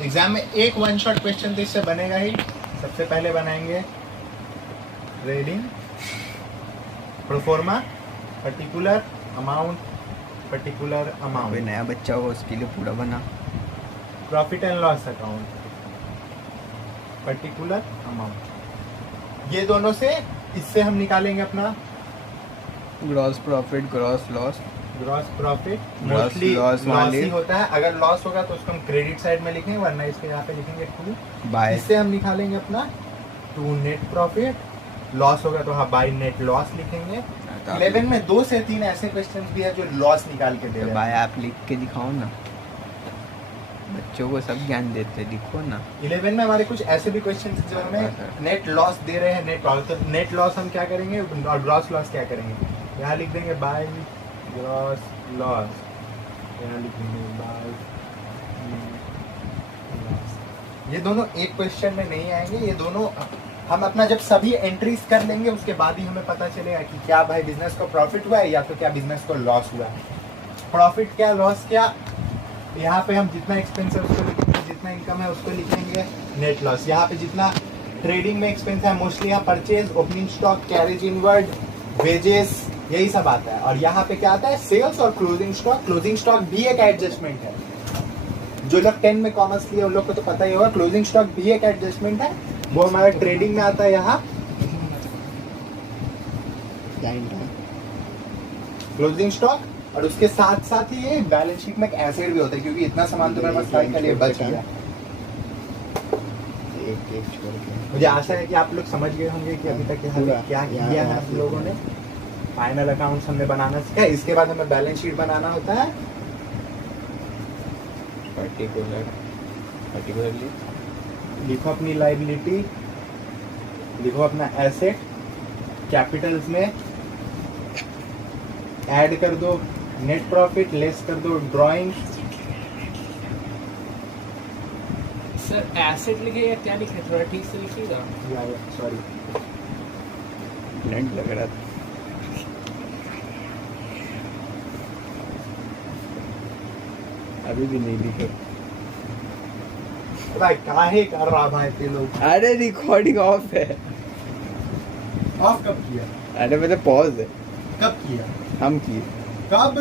Exam में एक one shot question तो इससे बनेगा ही। सबसे पहले बनाएंगे ट्रेडिंग प्रोफॉर्मा पर्टिकुलर अमाउंट कोई अमाउंट नया बच्चा होगा उसके लिए पूरा बना। Profit and loss account particular amount, ये दोनों से इससे हम निकालेंगे अपना gross profit, gross loss. Gross profit Gross mostly loss loss वाले। ही होता है। अगर लॉस होगा तो उसको हम क्रेडिट साइड में लिखेंगे, वरना इसके यहाँ पे लिखेंगे टू। बाय इससे हम निकालेंगे अपना टू नेट प्रॉफिट। लॉस होगा तो हाँ बाय नेट लॉस लिखेंगे। 11 में 2 से 3 ऐसे क्वेश्चंस भी है जो लॉस निकाल के दे रहे हैं। बाय आप लिख के दिखाओ ना, बच्चों को सब ज्ञान देते दिखो ना। 11 में हमारे कुछ ऐसे भी क्वेश्चन जो हमें नेट लॉस दे रहे हैं। नेट लॉस हम क्या करेंगे और ग्रॉस लॉस क्या करेंगे, यहाँ लिख देंगे बाय ग्रॉस लॉस, यहाँ लिख देंगे बाय लॉस। ये दोनों एक क्वेश्चन में नहीं आएंगे, ये दोनों हम अपना जब सभी एंट्रीज कर लेंगे उसके बाद ही हमें पता चलेगा कि क्या भाई बिजनेस को प्रॉफिट हुआ है या तो क्या बिजनेस को लॉस हुआ है। प्रॉफिट क्या लॉस क्या, यहाँ पे हम जितना एक्सपेंस है उसको लिखेंगे, जितना इनकम है उसको लिखेंगे नेट लॉस। यहाँ पे जितना ट्रेडिंग में एक्सपेंस है मोस्टली यहाँ purchase, opening stock, carriage inward, wages, यही सब आता है। और यहाँ पे क्या आता है सेल्स और क्लोजिंग स्टॉक। क्लोजिंग स्टॉक भी एक एडजस्टमेंट है। जो लोग 10 में कॉमर्स लिए उन लोग को तो पता ही होगा, क्लोजिंग स्टॉक भी एक एडजस्टमेंट है। वो हमारा ट्रेडिंग में आता है यहाँ क्लोजिंग स्टॉक, और उसके साथ साथ ही ये बैलेंस शीट में एक एसेट भी होता है, क्योंकि इतना सामान तो मेरे पास के लिए बच गया। एक छोड़ के मुझे आशा है कि आप लोग समझ गए होंगे कि अभी तक यहाँ क्या किया है हम लोगों ने। फाइनल अकाउंट्स हमने बनाना सीखा, इसके बाद हमें बैलेंस शीट बनाना होता है। पर्टिकुलरली लिखो अपनी लायबिलिटी, लिखो अपना एसेट, कैपिटल्स में ऐड कर दो नेट प्रॉफिट, लेस कर दो ड्राइंग। सर एसेट लिखे या क्या लिखे, थोड़ा ठीक से लिखिएगा। सॉरी ब्लैंक लग रहा था। अभी भी नहीं लिखे। भाई काहे कर रहा भाई ते लोग, अरे रिकॉर्डिंग ऑफ है। ऑफ कब किया, अरे मतलब पॉज है। कब किया, हम किए। कब